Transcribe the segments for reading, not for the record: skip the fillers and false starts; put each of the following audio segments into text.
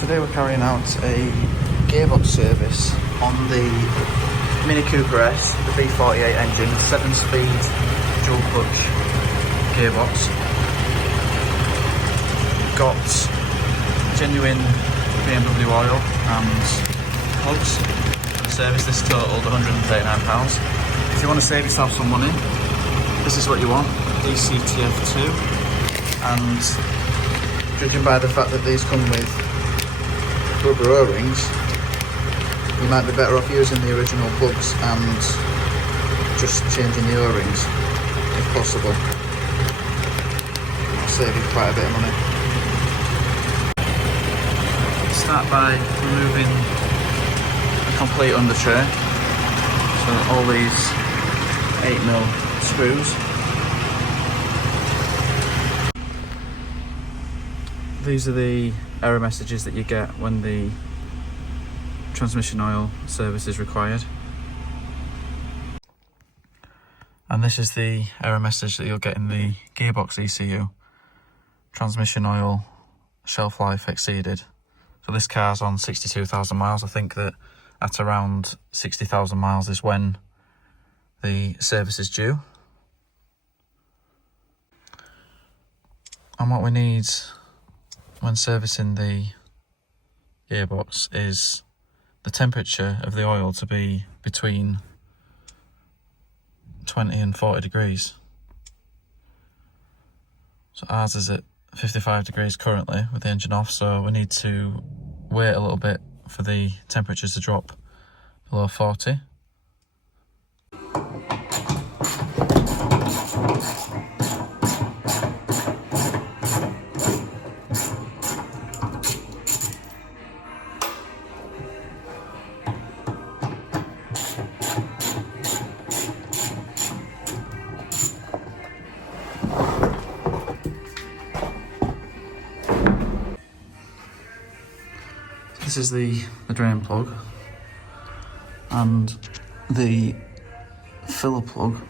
Today we're carrying out a gearbox service on the Mini Cooper S, the V48 engine, 7-speed dual clutch gearbox. Got genuine BMW oil and plugs. Service this totaled £139. If you want to save yourself some money, this is what you want, DCTF2, and judging by the fact that these come with rubber O-rings, you might be better off using the original plugs and just changing the O-rings if possible. It'll save you quite a bit of money. Start by removing the complete under tray, so all these 8mm screws. These are the error messages that you get when the transmission oil service is required. And this is the error message that you'll get in the gearbox ECU. Transmission oil shelf life exceeded. So this car's on 62,000 miles. I think that at around 60,000 miles is when the service is due. And what we need when servicing the gearbox is the temperature of the oil to be between 20 and 40 degrees. So ours is at 55 degrees currently with the engine off, so we need to wait a little bit for the temperatures to drop below 40. This is the drain plug, and the filler plug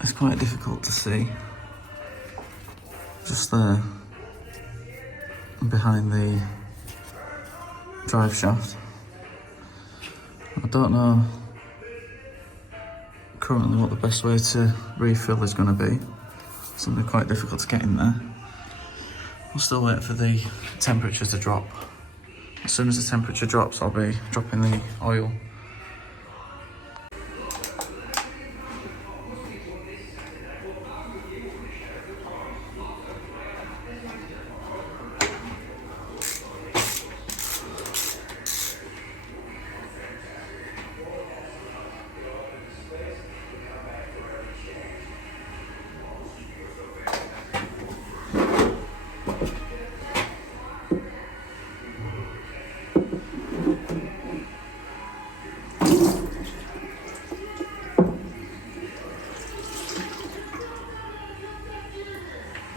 is quite difficult to see, just there behind the drive shaft. I don't know currently what the best way to refill is going to be. It's going to be quite difficult to get in there. We'll still wait for the temperature to drop. As soon as the temperature drops, I'll be dropping the oil.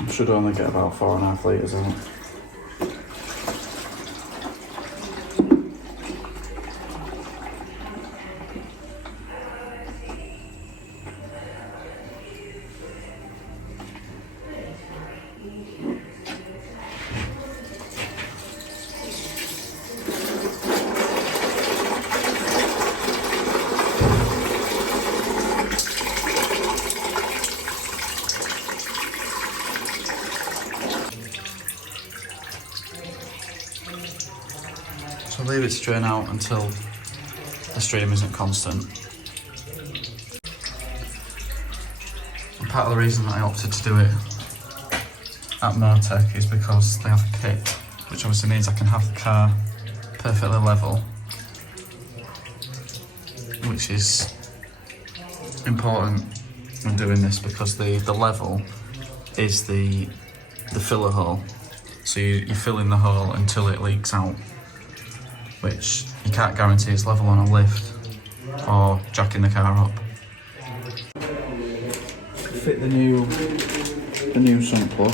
Should only get about 4.5 litres out. So leave it to drain out until the stream isn't constant. And part of the reason that I opted to do it at Motec is because they have a kit, which obviously means I can have the car perfectly level, which is important when doing this because the level is the filler hole. So you fill in the hole until it leaks out, which you can't guarantee is level on a lift or jacking the car up. Fit the new sump plug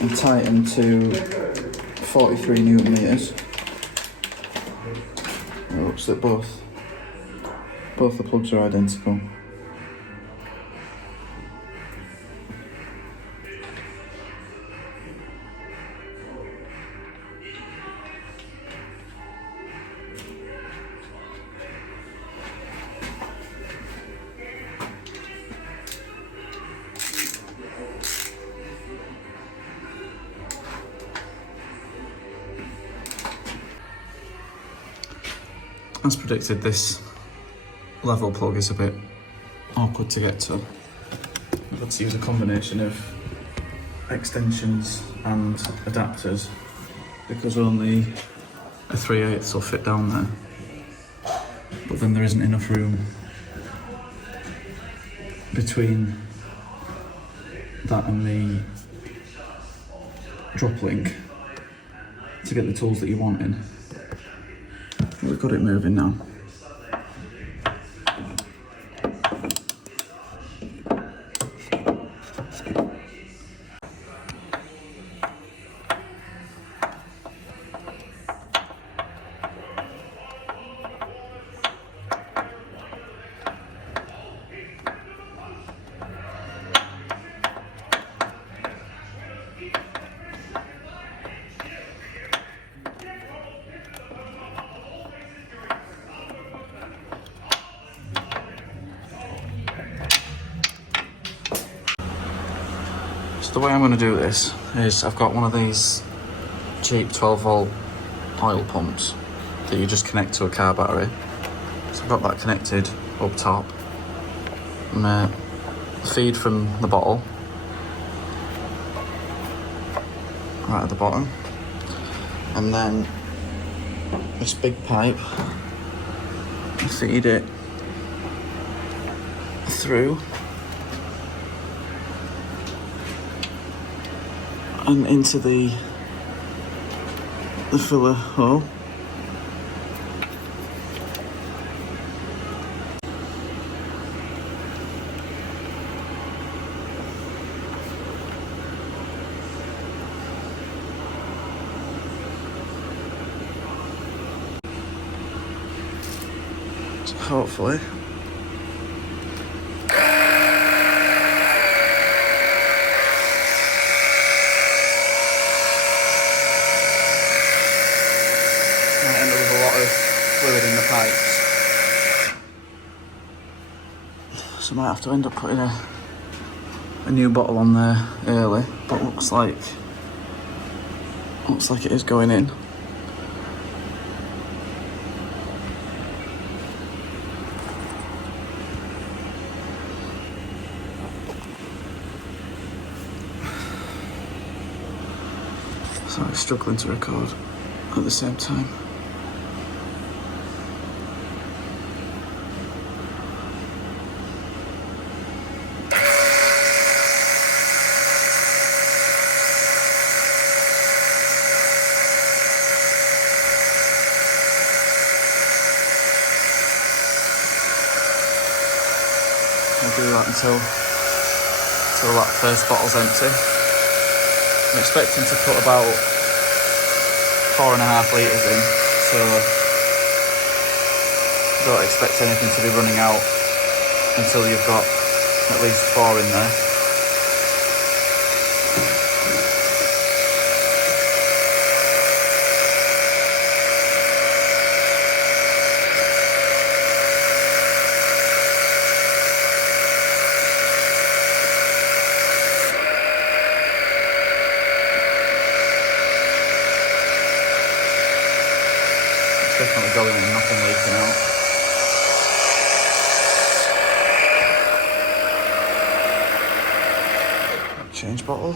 and tighten to 43 Newton meters. It looks that both the plugs are identical. as predicted, this level plug is a bit awkward to get to. I've had to use a combination of extensions and adapters because only a 3/8 will fit down there. But then there isn't enough room between that and the drop link to get the tools that you want in. We've got it moving now. The way I'm going to do this is I've got one of these cheap 12 volt oil pumps that you just connect to a car battery. So I've got that connected up top. I'm going to feed from the bottle right at the bottom, and then this big pipe, I feed it through and into the filler hole. So hopefully fluid in the pipes, so I might have to end up putting a new bottle on there early, but looks like it is going in. Sorry, struggling to record at the same time. I'll do that until that first bottle's empty. I'm expecting to put about 4.5 litres in, so don't expect anything to be running out until you've got at least 4 in there. Definitely going in, nothing leaking out. Change bottle.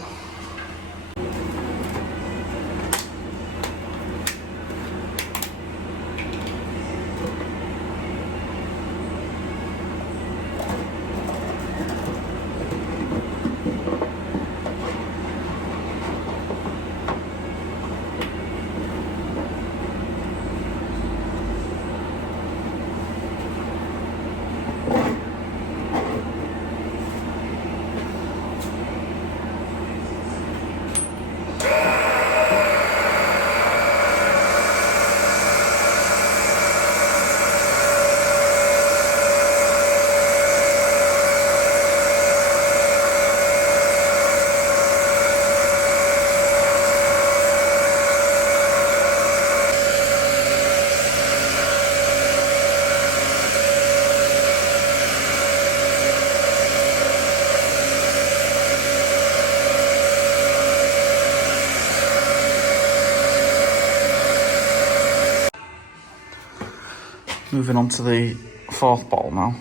Moving on to the fourth bottle now.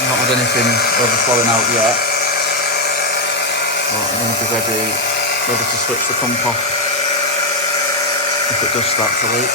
Not had anything overflowing out yet, but I'm going to be ready to switch the pump off if it does start to leak.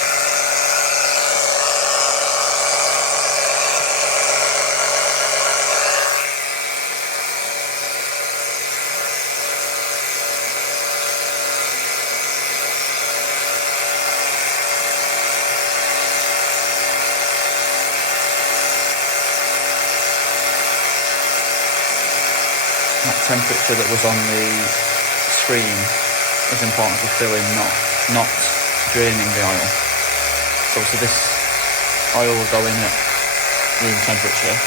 That temperature that was on the screen is important for filling, not draining the oil. So obviously this oil will go in at room temperature,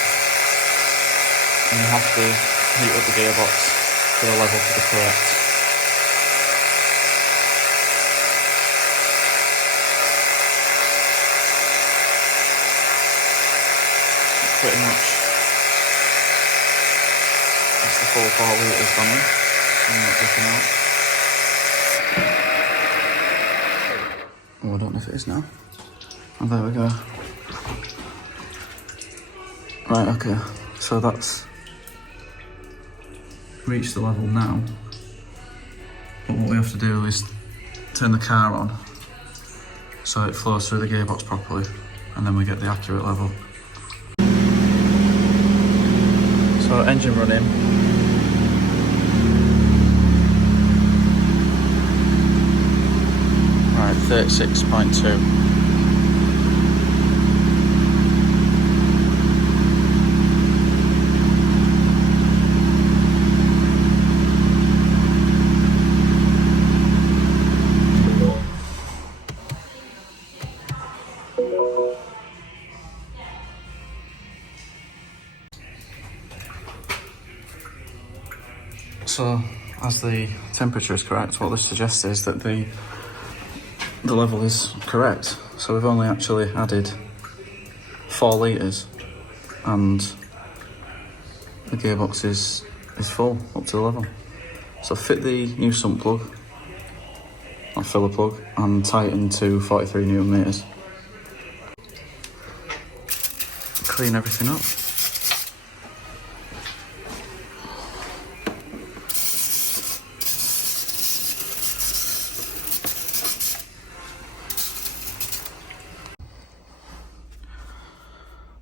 and you have to heat up the gearbox for the level to be correct. Pretty much that's the full 4 litres gone in, I'm not looking out. Oh, I don't know if it is now. Oh, there we go. Right, okay, so that's reached the level now, but what we have to do is turn the car on so it flows through the gearbox properly, and then we get the accurate level. So engine running. Right, 36.2. So, as the temperature is correct, what this suggests is that the level is correct. So we've only actually added 4 litres and the gearbox is full up to the level. So fit the new sump plug, or filler plug, and tighten to 43 Newton meters. Clean everything up.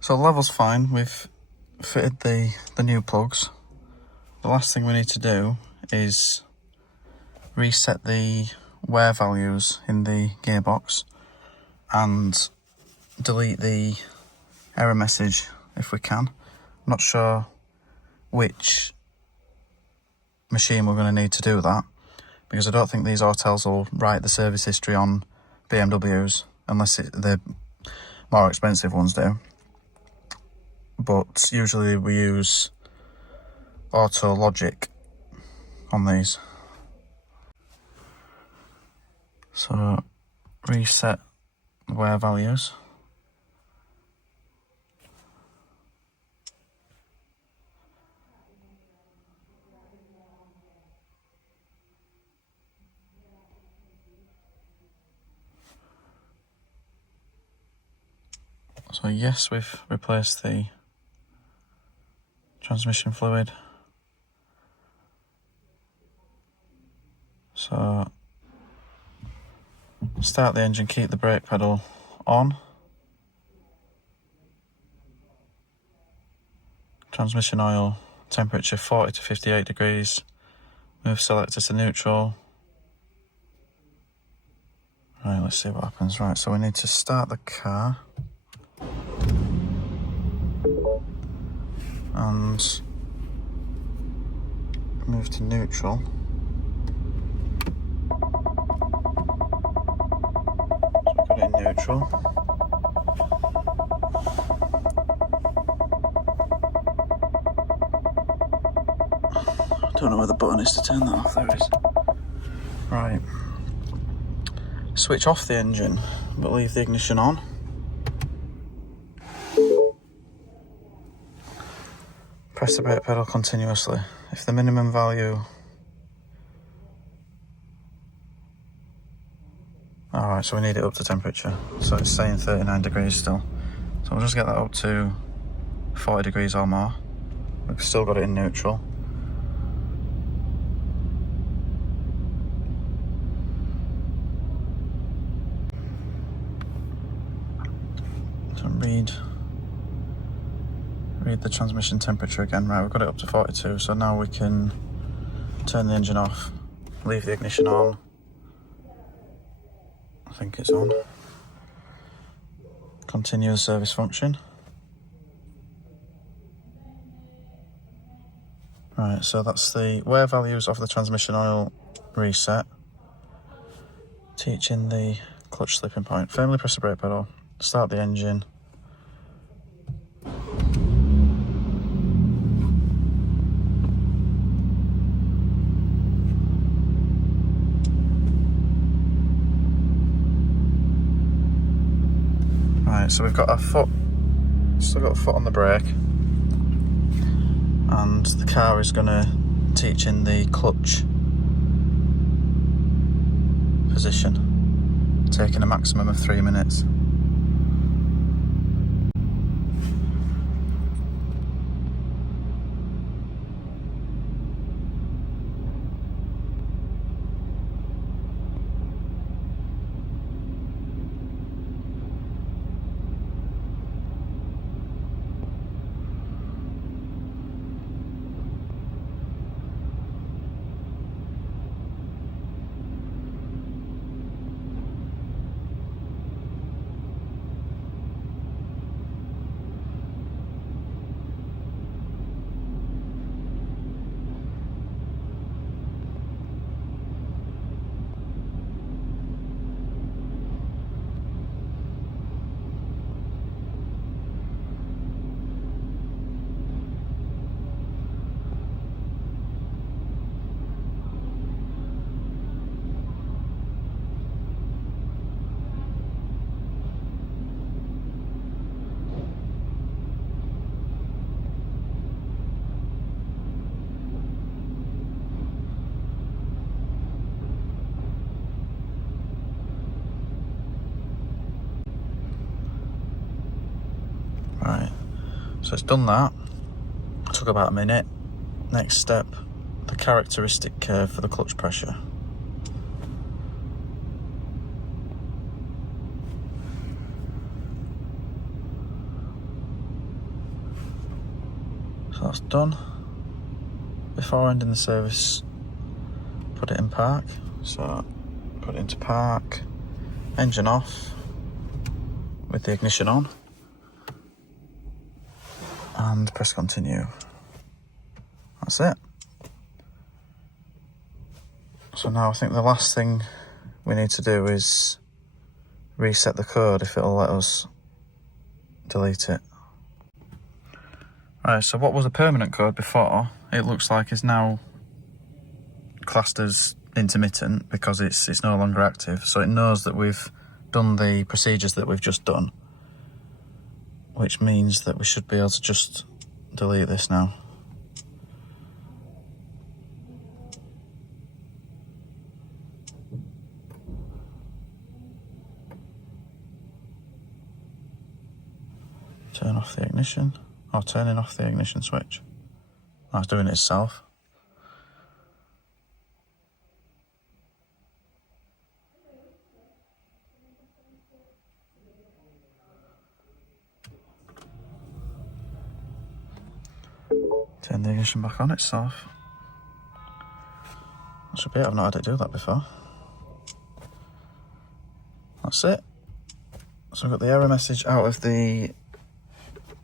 So the level's fine, we've fitted the new plugs. The last thing we need to do is reset the wear values in the gearbox and delete the error message if we can. I'm not sure which machine we're going to need to do that, because I don't think these hotels will write the service history on BMWs unless the more expensive ones do. But usually we use auto logic on these. So reset the wear values. So yes, we've replaced the transmission fluid. So start the engine, keep the brake pedal on. Transmission oil, temperature 40 to 58 degrees. Move selector to neutral. Right, let's see what happens. Right, so we need to start the car. And move to neutral. So put it in neutral. Don't know where the button is to turn that off. There it is. Right. Switch off the engine, but leave the ignition on. Press the brake pedal continuously. If the minimum value... Alright, so we need it up to temperature. So it's saying 39 degrees still. So we'll just get that up to 40 degrees or more. We've still got it in neutral. So read the transmission temperature again. Right, we've got it up to 42, so now we can turn the engine off, leave the ignition on. I think it's on. Continue the service function. Right, so that's the wear values of the transmission oil reset. Teaching the clutch slipping point. Firmly press the brake pedal, start the engine. Right, so we've got our foot, still got a foot on the brake, and the car is going to teach in the clutch position, taking a maximum of 3 minutes. Right, so it's done that. It took about a minute. Next step, the characteristic curve for the clutch pressure. So that's done. Before ending the service, put it in park. So put it into park, engine off with the ignition on, and press continue. That's it. So now I think the last thing we need to do is reset the code if it'll let us delete it. Right, so what was a permanent code before, it looks like is now classed as intermittent because it's no longer active. So it knows that we've done the procedures that we've just done, which means that we should be able to just delete this now. Turn off the ignition, or turning off the ignition switch. That's doing it itself. Turn the ignition back on itself. That should be it. I've not had it do that before. That's it. So I've got the error message out of the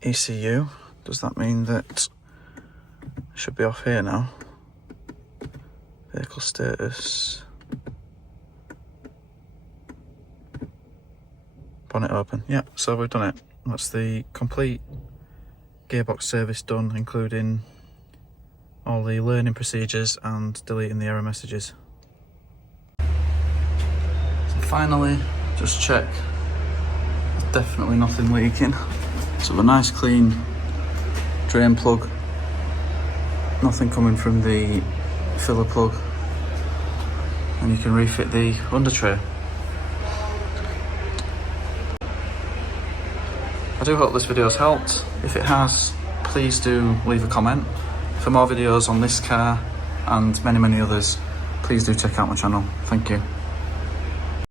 ECU. Does that mean that it should be off here now? Vehicle status. Bonnet open. Yeah, so we've done it. That's the complete gearbox service done, including all the learning procedures and deleting the error messages. So finally, just check. There's definitely nothing leaking. So a nice clean drain plug. Nothing coming from the filler plug. And you can refit the under tray. I do hope this video has helped. If it has, please do leave a comment. For more videos on this car and many others, please do check out my channel. Thank you.